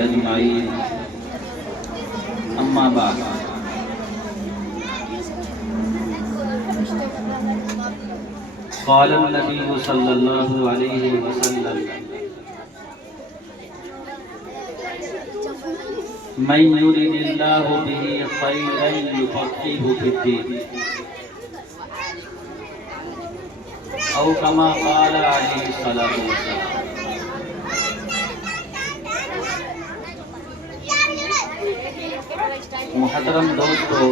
أجمعين أما بعد قال النبي صلى الله عليه وسلم من يرد الله به خيرا يفقهه في الدين أو كما قال عليه الصلاة والسلام۔ محترم دوستو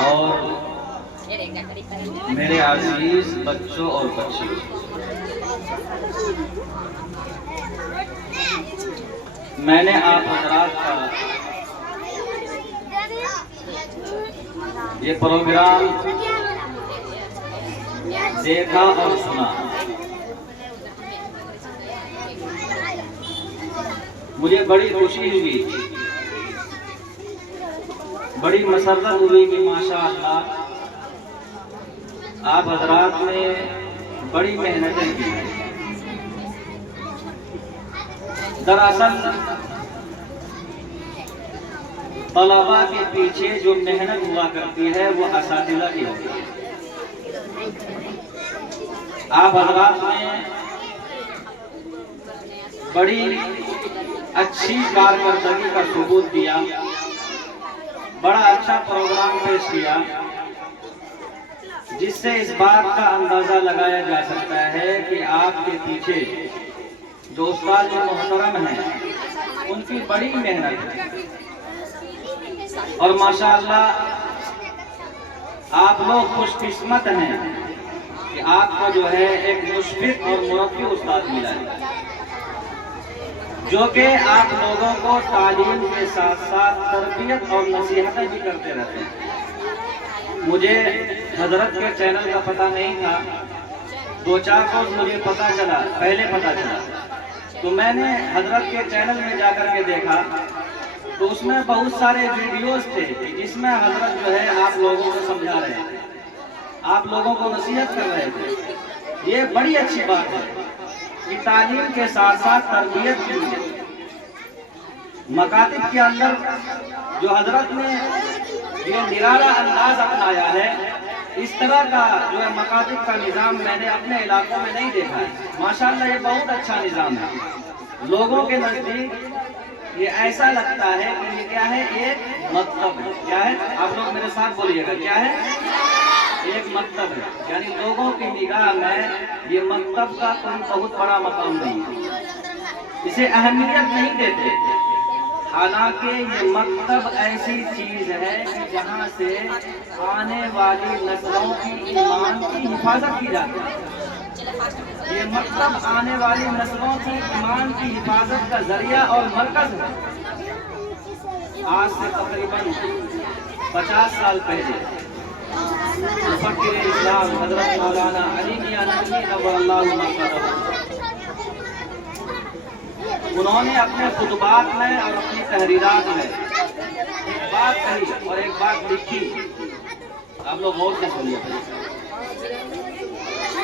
اور میرے عزیز بچوں اور بچیوں، میں نے آپ حضرات کا یہ پروگرام دیکھا اور سنا، مجھے بڑی خوشی ہوئی، بڑی مسرت ہوئی کہ ماشاءاللہ آپ حضرات نے بڑی محنتیں کی ہیں۔ دراصل طلباء کے پیچھے جو محنت ہوا کرتی ہے وہ اساتذہ کی ہوتی ہے۔ آپ حضرات نے بڑی اچھی کارکردگی کا ثبوت دیا، بڑا اچھا پروگرام پیش کیا، جس سے اس بات کا اندازہ لگایا جا سکتا ہے کہ آپ کے پیچھے جو استاد محترم ہیں ان کی بڑی محنت ہے، اور ماشاءاللہ آپ لوگ خوش قسمت ہیں کہ آپ کو جو ہے ایک مشفق اور مربی استاد ملا ہے، جو کہ آپ لوگوں کو تعلیم کے ساتھ ساتھ تربیت اور نصیحتیں بھی کرتے رہتے ہیں۔ مجھے حضرت کے چینل کا پتہ نہیں تھا، دو چار روز مجھے پتہ چلا، پہلے پتہ چلا، تو میں نے حضرت کے چینل میں جا کر کے دیکھا تو اس میں بہت سارے ویڈیوز تھے جس میں حضرت جو ہے آپ لوگوں کو سمجھا رہے ہیں، آپ لوگوں کو نصیحت کر رہے تھے۔ یہ بڑی اچھی بات ہے کہ تعلیم کے ساتھ ساتھ تربیت بھی ہے۔ مکاتب کے اندر جو حضرت نے یہ نرالا انداز اپنایا ہے، اس طرح کا جو ہے مکاتب کا نظام میں نے اپنے علاقوں میں نہیں دیکھا ہے۔ ماشاءاللہ یہ بہت اچھا نظام ہے، لوگوں کے نزدیک یہ ایسا لگتا ہے کہ یہ کیا ہے، ایک مکتب ہے۔ کیا ہے؟ آپ لوگ میرے ساتھ بولیے گا، کیا ہے؟ ایک مکتب ہے، یعنی لوگوں کی نگاہ میں یہ مکتب کا کوئی بہت بڑا مقام نہیں ہے، اسے اہمیت نہیں دیتے، حالانکہ یہ مکتب ایسی چیز ہے کہ جہاں سے آنے والی نسلوں کی ایمان کی حفاظت کی جاتی ہے۔ یہ مکتب آنے والی نسلوں کی ایمان کی حفاظت کا ذریعہ اور مرکز ہے۔ آج سے تقریباً 50 سال پہلے مفکر اسلام حضرت مولانا علی میاں ندوی نور اللہ مرکزہ، انہوں نے اپنے خطبات میں اور اپنی تحریرات میں ایک بات کہی اور ایک بات لکھی، آپ لوگ غور سے سنیے۔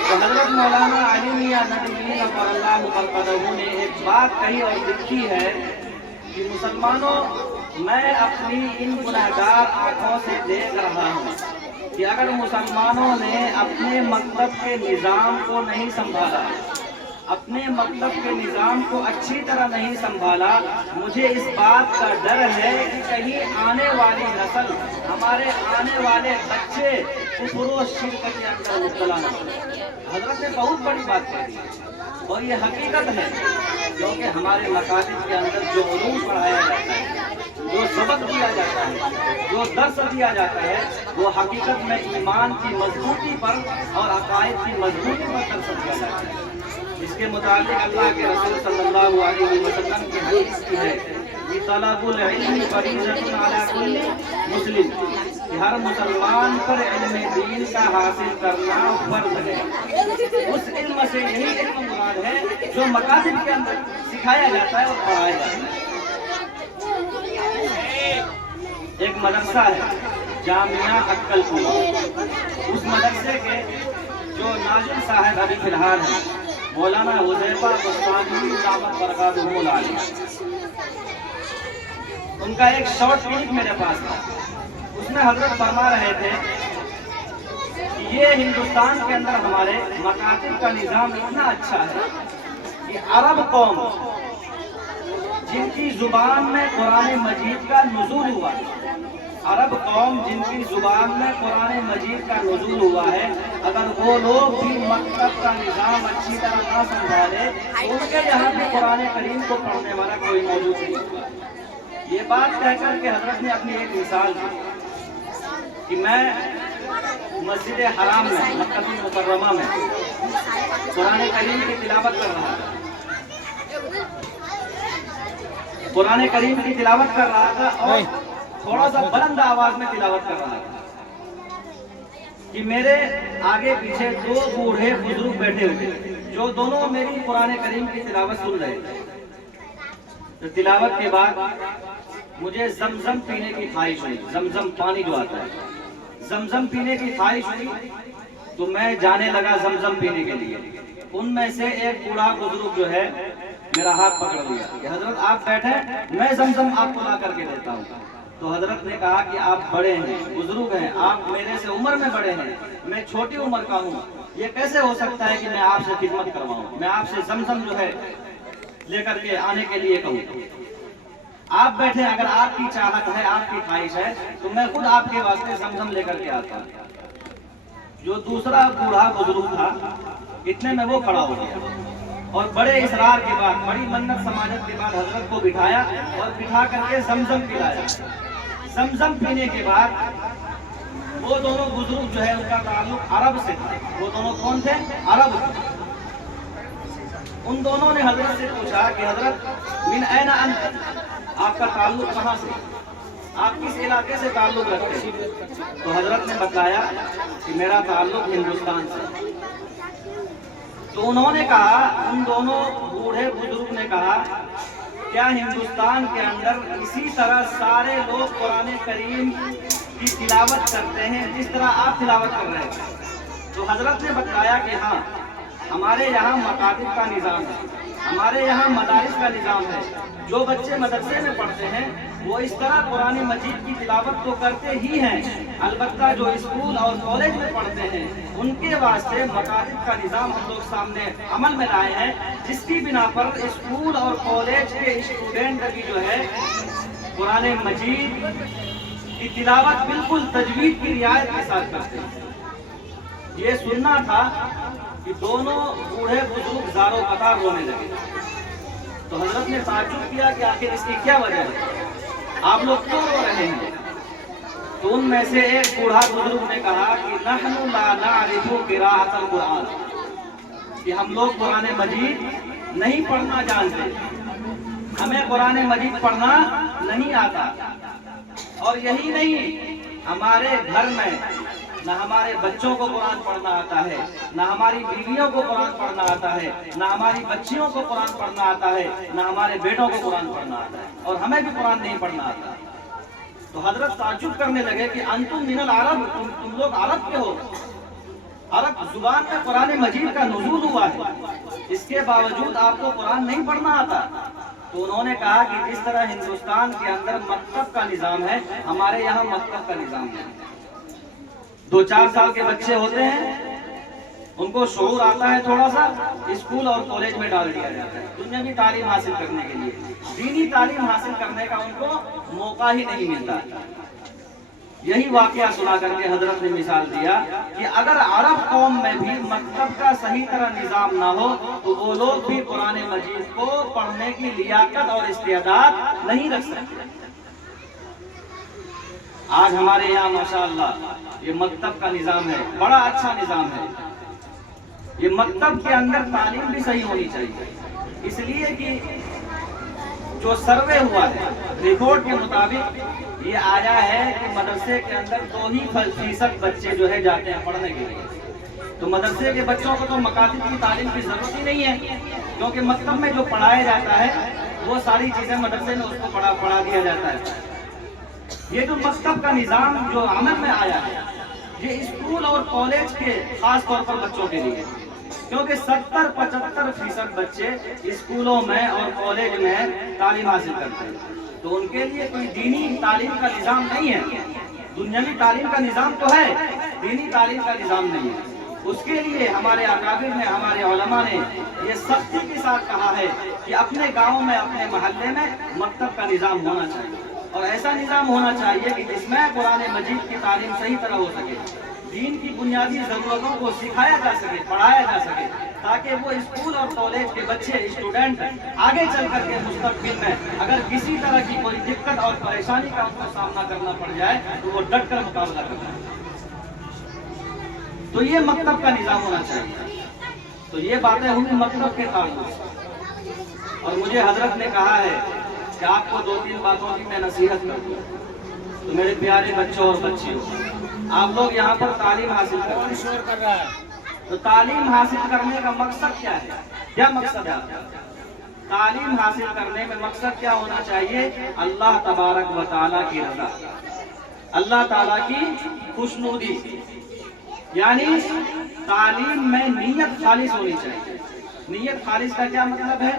تو حضرت مولانا علی میاں ندوی نور اللہ مرکزہ نے ایک بات کہی اور لکھی ہے کہ مسلمانوں، میں اپنی ان گنہگار آنکھوں سے دیکھ رہا ہوں کہ اگر مسلمانوں نے اپنے مکتب کے نظام کو نہیں سنبھالا، اپنے مکتب کے نظام کو اچھی طرح نہیں سنبھالا، مجھے اس بات کا ڈر ہے کہ کہیں آنے والی نسل، ہمارے آنے والے بچے کفر و شرک کے اندر مبتلا نہ ہوں۔ حضرت نے بہت بڑی بات کہی اور یہ حقیقت ہے، کیونکہ ہمارے مکاتب کے اندر جو علوم پڑھایا جاتا ہے، جو سبق دیا جاتا ہے، جو درس دیا جاتا ہے، وہ حقیقت میں ایمان کی مضبوطی پر اور عقائد کی مضبوطی پر درس دیا جاتا ہے۔ اس کے متعلق اللہ کے رسول صلی اللہ علیہ وسلم کی حدیث کی ہے کہ طلب العلم فریضۃ علی کل مسلم، کہ ہر مسلمان پر علم دین کا حاصل کرنا فرض ہے۔ اس علم سے یہی علم مراد ہے جو مکاتب کے اندر سکھایا جاتا ہے اور پڑھایا جاتا ہے۔ ایک مدرسہ ہے جامعہ عقل پور، اس مدرسے کے جو ناظم صاحب ابھی فی الحال ہیں، مولانا حذیفہ بستانی دامت برکاتہ العالیہ، ان کا ایک شارٹ کلپ میرے پاس تھا، اس میں حضرت فرما رہے تھے کہ یہ ہندوستان کے اندر ہمارے مکاتب کا نظام اتنا اچھا ہے کہ عرب قوم جن کی زبان میں قرآن مجید کا نزول ہوا ہے، عرب قوم جن کی زبان میں قرآن مجید کا نزول ہوا ہے، اگر وہ لوگ بھی مکتب کا نظام اچھی طرح نہ سنبھالے تو ان کے یہاں بھی قرآن کریم کو پڑھنے والا کوئی موجود نہیں ہوگا۔ یہ بات کہہ کر کے حضرت نے اپنی ایک مثال دی کہ میں مسجد حرام میں مکہ مکرمہ میں قرآن کریم کی تلاوت کر رہا تھا، قرآن کریم کی تلاوت کر رہا تھا اور تھوڑا سا بلند آواز میں تلاوت کر رہا تھا کہ میرے آگے پیچھے دو بوڑھے بزرگ بیٹھے ہوئے جو دونوں میری قرآن کریم کی تلاوت سن رہے تھے۔ تو تلاوت کے بعد مجھے زمزم پینے کی خواہش ہوئی، زمزم پانی جو آتا ہے، زمزم پینے کی خواہش ہوئی تو میں جانے لگا زمزم پینے کے لیے۔ ان میں سے ایک بوڑھا بزرگ جو ہے میرا ہاتھ پکڑ لیا کہ حضرت آپ بیٹھے، میں زمزم آپ کو لا کر کے دیتا ہوں۔ تو حضرت نے کہا کہ آپ بڑے ہیں، بزرگ ہیں، آپ میرے سے عمر میں بڑے ہیں، میں چھوٹی عمر کا ہوں، یہ کیسے ہو سکتا ہے کہ میں آپ سے خدمت کرواؤں، میں آپ سے زمزم جو ہے لے کر کے آنے کے لیے کہوں۔ آپ بیٹھے، اگر آپ کی چاہت ہے، آپ کی خواہش ہے تو میں خود آپ کے واسطے زمزم لے کر کے آتا ہوں۔ جو دوسرا بوڑھا بزرگ تھا اتنے میں وہ کھڑا ہو گیا اور بڑے اصرار کے بعد، بڑی منت سماجت کے بعد حضرت کو بٹھایا اور بٹھا کر کے زمزم پلایا۔ زمزم پینے کے بعد وہ دونوں بزرگ جو ہے ان کا تعلق عرب سے تھا۔ وہ دونوں کون تھے؟ عرب۔ ان دونوں نے حضرت سے پوچھا کہ حضرت من این انت، آپ کا تعلق کہاں سے، آپ کس علاقے سے تعلق رکھتے ہیں؟ تو حضرت نے بتایا کہ میرا تعلق ہندوستان سے۔ تو انہوں نے کہا، ان دونوں بوڑھے بزرگ نے کہا کیا ہندوستان کے اندر اسی طرح سارے لوگ قرآن کریم کی تلاوت کرتے ہیں جس طرح آپ تلاوت کر رہے ہیں؟ تو حضرت نے بتایا کہ ہاں، ہمارے یہاں مکاتب کا نظام ہے، ہمارے یہاں مدارس کا نظام ہے، جو بچے مدرسے میں پڑھتے ہیں وہ اس طرح قرآن مجید کی تلاوت تو کرتے ہی ہیں، البتہ جو اسکول اور کالج میں پڑھتے ہیں ان کے واسطے مکاتب کا نظام ہم لوگ سامنے عمل میں لائے ہیں، جس کی بنا پر اسکول اور کالج کے اسٹوڈنٹ کی جو ہے قرآن مجید کی تلاوت بالکل تجوید کی رعایت کے ساتھ کرتے ہیں۔ یہ سننا تھا کہ دونوں بوڑھے بزرگ زاروں قطار رونے لگے۔ تو حضرت نے تعجب کیا کہ آخر اس کی کیا وجہ ہے، آپ لوگ کیوں رو رہے ہیں؟ تو ان میں سے ایک بوڑھا بزرگ نے کہا کہ نحن لا نعرف قراءۃ القرآن، کہ ہم لوگ قرآن مجید نہیں پڑھنا جانتے، ہمیں قرآن مجید پڑھنا نہیں آتا، اور یہی نہیں، ہمارے گھر میں نہ ہمارے بچوں کو قرآن پڑھنا آتا ہے، نہ ہماری بیویوں کو قرآن پڑھنا آتا ہے، نہ ہماری بچیوں کو قرآن پڑھنا آتا ہے، نہ ہمارے بیٹوں کو قرآن پڑھنا آتا ہے، اور ہمیں بھی قرآن نہیں پڑھنا آتا۔ تو حضرت تعجب کرنے لگے کہ انتم من العرب، تم لوگ عرب کے ہو، عرب زبان میں قرآن مجید کا نزول ہوا ہے، اس کے باوجود آپ کو قرآن نہیں پڑھنا آتا۔ تو انہوں نے کہا کہ جس طرح ہندوستان کے اندر مکتب کا نظام ہے، ہمارے یہاں مکتب کا نظام ہے۔ 2-4 سال کے بچے ہوتے ہیں، ان کو شعور آتا ہے تھوڑا سا، اسکول اور کالج میں ڈال دیا جاتا ہے دنیاوی تعلیم حاصل کرنے کے لیے، دینی تعلیم حاصل کرنے کا ان کو موقع ہی نہیں ملتا۔ یہی واقعہ سنا کر کے حضرت نے مثال دیا کہ اگر عرب قوم میں بھی مکتب کا صحیح طرح نظام نہ ہو تو وہ لوگ بھی قرآن مجید کو پڑھنے کی لیاقت اور استعداد نہیں رکھ سکتے۔ آج ہمارے یہاں ماشاءاللہ یہ مکتب کا نظام ہے، بڑا اچھا نظام ہے۔ یہ مکتب کے اندر تعلیم بھی صحیح ہونی چاہیے، اس لیے کہ جو سروے ہوا ہے رپورٹ کے مطابق یہ آیا ہے کہ مدرسے کے اندر 2% بچے جو ہے جاتے ہیں پڑھنے کے لیے۔ تو مدرسے کے بچوں کو تو مکاتب کی تعلیم کی ضرورت ہی نہیں ہے، کیونکہ مکتب میں جو پڑھایا جاتا ہے وہ ساری چیزیں مدرسے میں اس کو پڑھا دیا جاتا ہے۔ یہ جو مکتب کا نظام جو عمل میں آیا ہے یہ اسکول اور کالج کے خاص طور پر بچوں کے لیے، کیونکہ 70-75% بچے اسکولوں میں اور کالج میں تعلیم حاصل کرتے ہیں، تو ان کے لیے کوئی دینی تعلیم کا نظام نہیں ہے۔ دنیاوی تعلیم کا نظام تو ہے، دینی تعلیم کا نظام نہیں ہے۔ اس کے لیے ہمارے اکابر نے، ہمارے علماء نے یہ سختی کے ساتھ کہا ہے کہ اپنے گاؤں میں، اپنے محلے میں مکتب کا نظام ہونا چاہیے، اور ایسا نظام ہونا چاہیے کہ جس میں قرآن مجید کی تعلیم صحیح طرح ہو سکے، دین کی بنیادی ضرورتوں کو سکھایا جا سکے، پڑھایا جا سکے، تاکہ وہ اسکول اور کالج کے بچے، اسٹوڈنٹ آگے چل کر کے مستقبل میں اگر کسی طرح کی کوئی دقت اور پریشانی کا ان کو سامنا کرنا پڑ جائے تو وہ ڈٹ کر مقابلہ کر جائے۔ تو یہ مکتب کا نظام ہونا چاہیے۔ تو یہ باتیں ہوئی مکتب کے تعلق سے، اور مجھے حضرت نے کہا ہے کہ آپ کو 2-3 باتوں کی میں نصیحت کروں۔ تو میرے پیارے بچوں اور بچیوں، آپ لوگ یہاں پر تعلیم حاصل کر رہے ہیں، تو تعلیم حاصل کرنے کا مقصد کیا ہے؟ کیا مقصد ہے آپ کا؟ تعلیم حاصل کرنے میں مقصد کیا ہونا چاہیے؟ اللہ تبارک و تعالیٰ کی رضا، اللہ تعالیٰ کی خوشنودی، یعنی تعلیم میں نیت خالص ہونی چاہیے۔ نیت خالص کا کیا مطلب ہے؟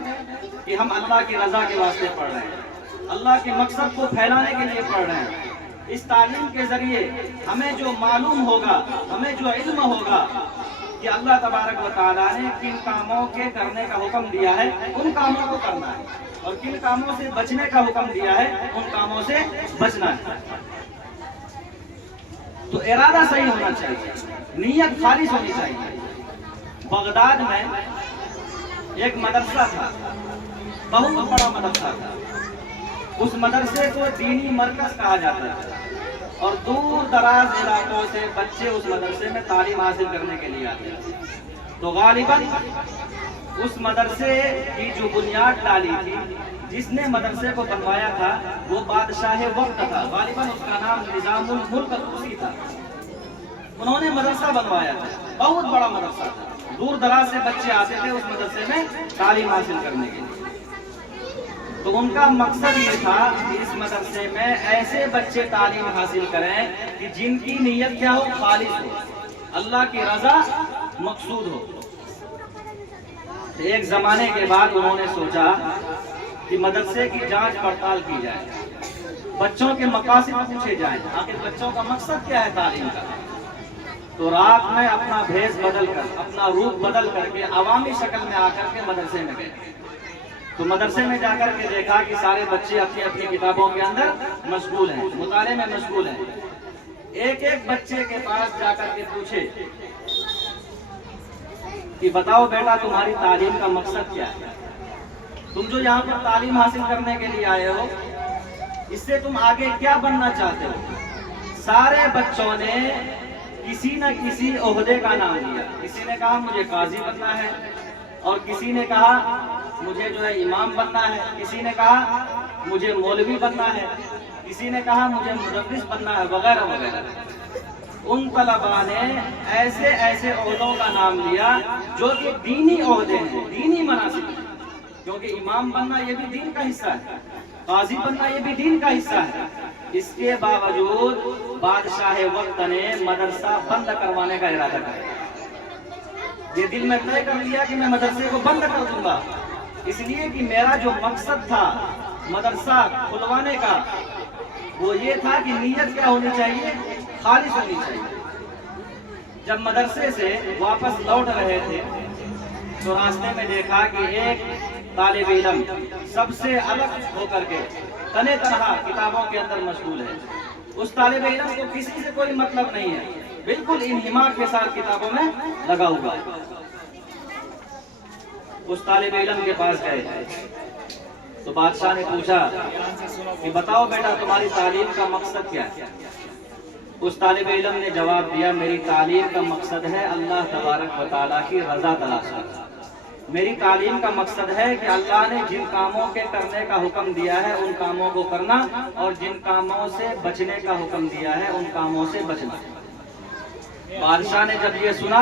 کہ ہم اللہ کی رضا کے واسطے پڑھ رہے ہیں، اللہ کے مقصد کو پھیلانے کے لیے پڑھ رہے ہیں۔ اس تعلیم کے ذریعے ہمیں جو معلوم ہوگا، ہمیں جو علم ہوگا کہ اللہ تبارک و تعالیٰ نے کن کاموں کے کرنے کا حکم دیا ہے، ان کاموں کو کرنا ہے، اور کن کاموں سے بچنے کا حکم دیا ہے، ان کاموں سے بچنا ہے۔ تو ارادہ صحیح ہونا چاہیے، نیت خالص ہونی چاہیے۔ بغداد میں ایک مدرسہ تھا، بہت بڑا مدرسہ تھا۔ اس مدرسے کو دینی مرکز کہا جاتا تھا، اور دور دراز علاقوں سے بچے اس مدرسے میں تعلیم حاصل کرنے کے لیے آتے تھے۔ تو غالباً اس مدرسے کی جو بنیاد ڈالی تھی، جس نے مدرسے کو بنوایا تھا، وہ بادشاہ وقت تھا، غالباً اس کا نام نظام الملک طوسی تھا۔ انہوں نے مدرسہ بنوایا تھا، بہت بڑا مدرسہ تھا، دور دراز سے بچے آتے تھے اس مدرسے میں تعلیم حاصل کرنے کے لیے۔ تو ان کا مقصد یہ تھا کہ اس مدرسے میں ایسے بچے تعلیم حاصل کریں کہ جن کی نیت کیا ہو؟ خالص ہو، اللہ کی رضا مقصود ہو۔ ایک زمانے کے بعد انہوں نے سوچا کہ مدرسے کی جانچ پڑتال کی جائے، بچوں کے مقاصد پوچھے جائیں، آخر بچوں کا مقصد کیا ہے تعلیم کا۔ تو رات میں اپنا بھیس بدل کر، اپنا روپ بدل کر کے عوامی شکل میں آ کر کے مدرسے میں گئے۔ تو مدرسے میں جا کر کے دیکھا کہ سارے بچے اپنی اپنی کتابوں کے اندر مشغول ہیں، مطالعے میں مشغول ہیں۔ ایک ایک بچے کے پاس جا کر کے پوچھے کہ بتاؤ بیٹا تمہاری تعلیم کا مقصد کیا ہے؟ تم جو یہاں پر تعلیم حاصل کرنے کے لیے آئے ہو، اس سے تم آگے کیا بننا چاہتے ہو؟ سارے بچوں نے کسی نہ کسی عہدے کا نام لیا۔ کسی نے کہا مجھے قاضی بننا ہے، اور کسی نے کہا مجھے جو ہے امام بننا ہے، کسی نے کہا مجھے مولوی بننا ہے، کسی نے کہا مجھے مدرس بننا ہے، وغیرہ وغیرہ۔ ان طلباء نے ایسے ایسے عہدوں کا نام لیا جو کہ دینی عہدے ہیں، دینی مناصب ہیں، کیونکہ امام بننا یہ بھی دین کا حصہ ہے، قاضی بننا یہ بھی دین کا حصہ ہے۔ اس کے باوجود بادشاہ وقت نے مدرسہ بند کروانے کا ارادہ کیا۔ یہ دل میں طے کر لیا کہ میں مدرسے کو بند کر دوں گا، اس لیے کہ میرا جو مقصد تھا مدرسہ کھلوانے کا، وہ یہ تھا کہ نیت کیا ہونی چاہیے؟ خالص ہونی چاہیے۔ جب مدرسے سے واپس لوٹ رہے تھے تو راستے میں دیکھا کہ ایک طالب علم سب سے الگ ہو کر کے تنے تنہا کتابوں کے اندر مشغول ہے۔ اس طالب علم کو کسی سے کوئی مطلب نہیں ہے، بالکل انہماک کے ساتھ کتابوں میں لگا ہوا ہے۔ اس طالب علم کے پاس گئے تو بادشاہ نے پوچھا کہ بتاؤ بیٹا تمہاری تعلیم کا مقصد کیا ہے؟ اس طالب علم نے جواب دیا میری تعلیم کا مقصد ہے اللہ تبارک و تعالیٰ کی رضا تلاش کرنا۔ میری تعلیم کا مقصد ہے کہ اللہ نے جن کاموں کے کرنے کا حکم دیا ہے ان کاموں کو کرنا، اور جن کاموں سے بچنے کا حکم دیا ہے ان کاموں سے بچنا۔ بادشاہ نے جب یہ سنا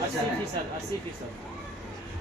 80%।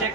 6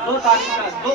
2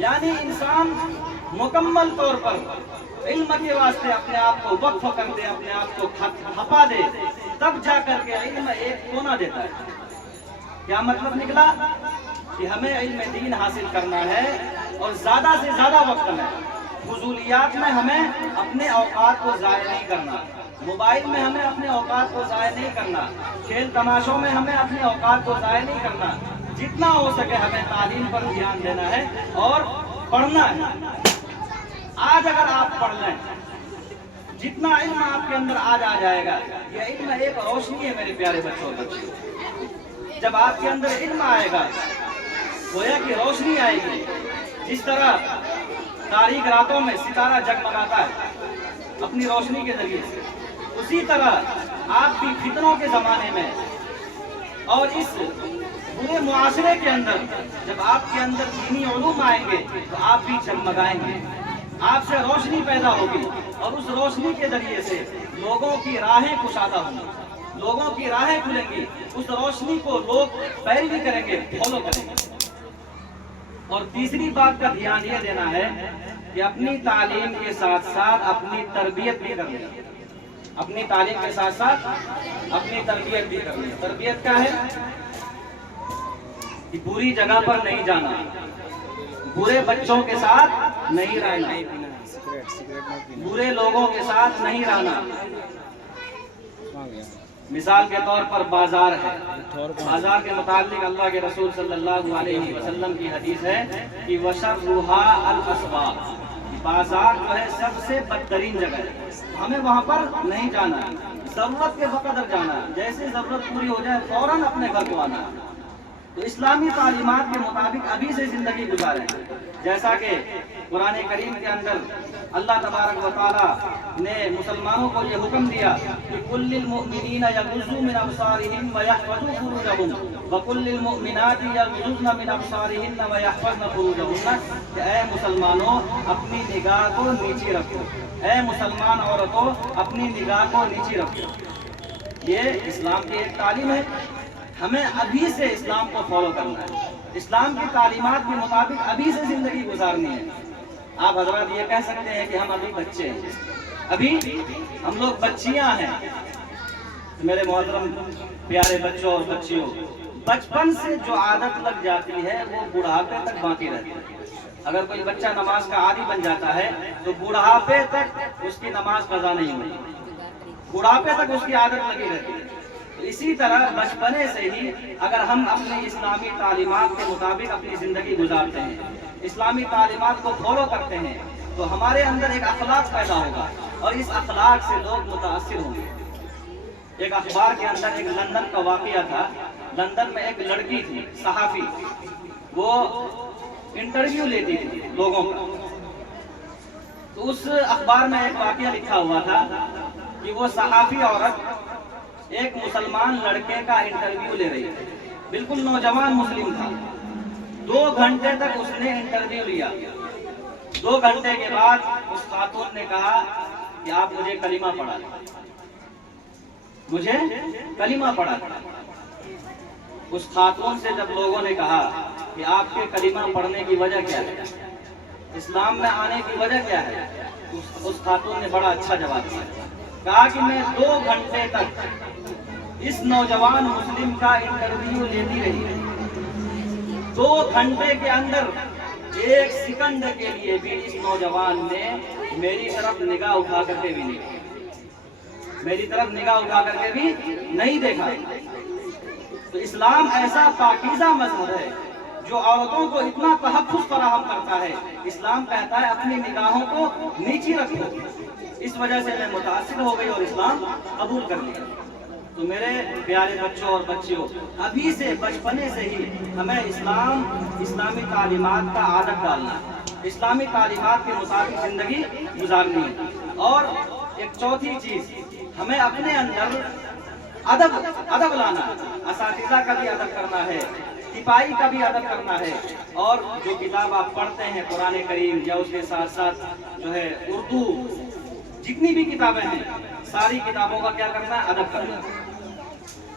یعنی انسان مکمل طور پر علم کے واسطے اپنے آپ کو وقف کر دے، اپنے آپ کو کھپا دے، تب جا کر کے علم ایک کونا دیتا ہے۔ کیا مطلب نکلا کہ ہمیں علم دین حاصل کرنا ہے اور زیادہ سے زیادہ وقت میں فضولیات میں ہمیں اپنے اوقات کو ضائع نہیں کرنا، موبائل میں ہمیں اپنے اوقات کو ضائع نہیں کرنا، کھیل تماشوں میں ہمیں اپنے اوقات کو ضائع نہیں کرنا، جتنا ہو سکے ہمیں تعلیم پر دھیان دینا ہے اور پڑھنا ہے۔ آج اگر آپ پڑھ لیں، جتنا علم آپ کے اندر آج آ جائے گا، یہ علم ایک روشنی ہے میرے پیارے بچوں اور بچیوں۔ جب آپ کے اندر علم آئے گا، گویا کہ روشنی آئے گی۔ جس طرح تاریک راتوں میں ستارہ جگمگاتا ہے اپنی روشنی کے ذریعے سے، اسی طرح آپ بھی فتنوں کے زمانے میں اور اس برے معاشرے کے اندر جب آپ کے اندر دینی علوم آئیں گے تو آپ بھی جگمگائیں گے، آپ سے روشنی پیدا ہوگی اور اس روشنی کے ذریعے سے لوگوں کی راہیں کشادہ ہوں گی، لوگوں کی راہیں کھلیں گی، اس روشنی کو لوگ پیروی کریں گے، فالو کریں گے۔ اور تیسری بات کا دھیان یہ دینا ہے کہ اپنی تعلیم کے ساتھ ساتھ اپنی تربیت بھی کرنی ہے۔ اپنی تعلیم کے ساتھ ساتھ اپنی تربیت بھی کرنی ہے۔ تربیت کیا ہے؟ کہ بری جگہ پر نہیں جانا، برے بچوں کے ساتھ نہیں رہنا، برے لوگوں کے ساتھ نہیں رہنا۔ مثال کے طور پر بازار ہے، بازار کے متعلق اللہ کے رسول صلی اللہ علیہ وسلم کی حدیث ہے کہ وَشَرُّهَا الْأَسْوَاقُ، بازار جو ہے سب سے بدترین جگہ ہے، ہمیں وہاں پر نہیں جانا، ضرورت کے وقت جانا، جیسے ضرورت پوری ہو جائے فوراً اپنے گھر کو آنا۔ تو اسلامی تعلیمات کے مطابق ابھی سے زندگی گزاریں، جیسا کہ قرآن کریم کے اندر اللہ تبارک و تعالی نے مسلمانوں کو یہ حکم دیا کہ کل المؤمنین یغضوا من ابصارہم ویحفظوا فروجہم وکل المؤمنات یغضضن من ابصارہن ویحفظن فروجہن، کہ اے مسلمانوں اپنی نگاہ کو نیچی رکھو، اے مسلمان عورتوں اپنی نگاہ کو نیچی رکھو۔ یہ اسلام کی ایک تعلیم ہے، ہمیں ابھی سے اسلام کو فالو کرنا ہے، اسلام کی تعلیمات کے مطابق ابھی سے زندگی گزارنی ہے۔ آپ حضرات یہ کہہ سکتے ہیں کہ ہم ابھی بچے ہیں، ابھی ہم لوگ بچیاں ہیں۔ میرے محترم پیارے بچوں اور بچیوں، بچپن سے جو عادت لگ جاتی ہے وہ بڑھاپے تک باقی رہتی ہے۔ اگر کوئی بچہ نماز کا عادی بن جاتا ہے تو بڑھاپے تک اس کی نماز قضا نہیں ہوتی، بڑھاپے تک اس کی عادت لگی رہتی ہے۔ اسی طرح بچپنے سے ہی اگر ہم اپنی اسلامی تعلیمات کے مطابق اپنی زندگی گزارتے ہیں، اسلامی تعلیمات کو فالو کرتے ہیں، تو ہمارے اندر ایک اخلاق پیدا ہوگا اور اس اخلاق سے لوگ متاثر ہوں گے۔ ایک اخبار کے اندر ایک لندن کا واقعہ تھا۔ لندن میں ایک لڑکی تھی، صحافی، وہ انٹرویو لیتی تھی لوگوں کا۔ تو اس اخبار میں ایک واقعہ لکھا ہوا تھا کہ وہ صحافی عورت ایک مسلمان لڑکے کا انٹرویو لے رہی تھی، بالکل نوجوان مسلم تھا۔ 2 گھنٹے تک اس نے انٹرویو لیا۔ 2 گھنٹے کے بعد اس خاتون نے کہا کہ آپ مجھے کلمہ پڑھا دیں، مجھے کلمہ پڑھا دیں۔ اس خاتون سے جب لوگوں نے کہا کہ آپ کے کلمہ پڑھنے کی وجہ کیا ہے، اسلام میں آنے کی وجہ کیا ہے، اس خاتون نے بڑا اچھا جواب دیا، کہا کہ میں 2 گھنٹے تک اس نوجوان مسلم کا انٹرویو لیتی رہی، 2 گھنٹے کے اندر 1 سیکنڈ کے لیے بھی اس نوجوان نے میری طرف نگاہ اٹھا کر کے بھی نہیں، میری طرف نگاہ اٹھا کر کے بھی نہیں دیکھا۔ تو اسلام ایسا پاکیزہ مذہب ہے جو عورتوں کو اتنا تحفظ فراہم کرتا ہے۔ اسلام کہتا ہے اپنی نگاہوں کو نیچی رکھو۔ اس وجہ سے میں متاثر ہو گئی اور اسلام قبول کر لیا۔ تو میرے پیارے بچوں اور بچیوں، ابھی سے بچپنے سے ہی ہمیں اسلامی تعلیمات کا عادت ڈالنا ہے، اسلامی تعلیمات کے مطابق زندگی گزارنی ہے۔ اور ایک چوتھی چیز، ہمیں اپنے اندر ادب لانا ہے، اساتذہ کا بھی ادب کرنا ہے، سپاہی کا بھی ادب کرنا ہے، اور جو کتاب آپ پڑھتے ہیں قرآن کریم یا اس کے ساتھ ساتھ جو ہے اردو جتنی بھی کتابیں ہیں، ساری کتابوں کا کیا کرنا ہے، ادب کرنا ہے۔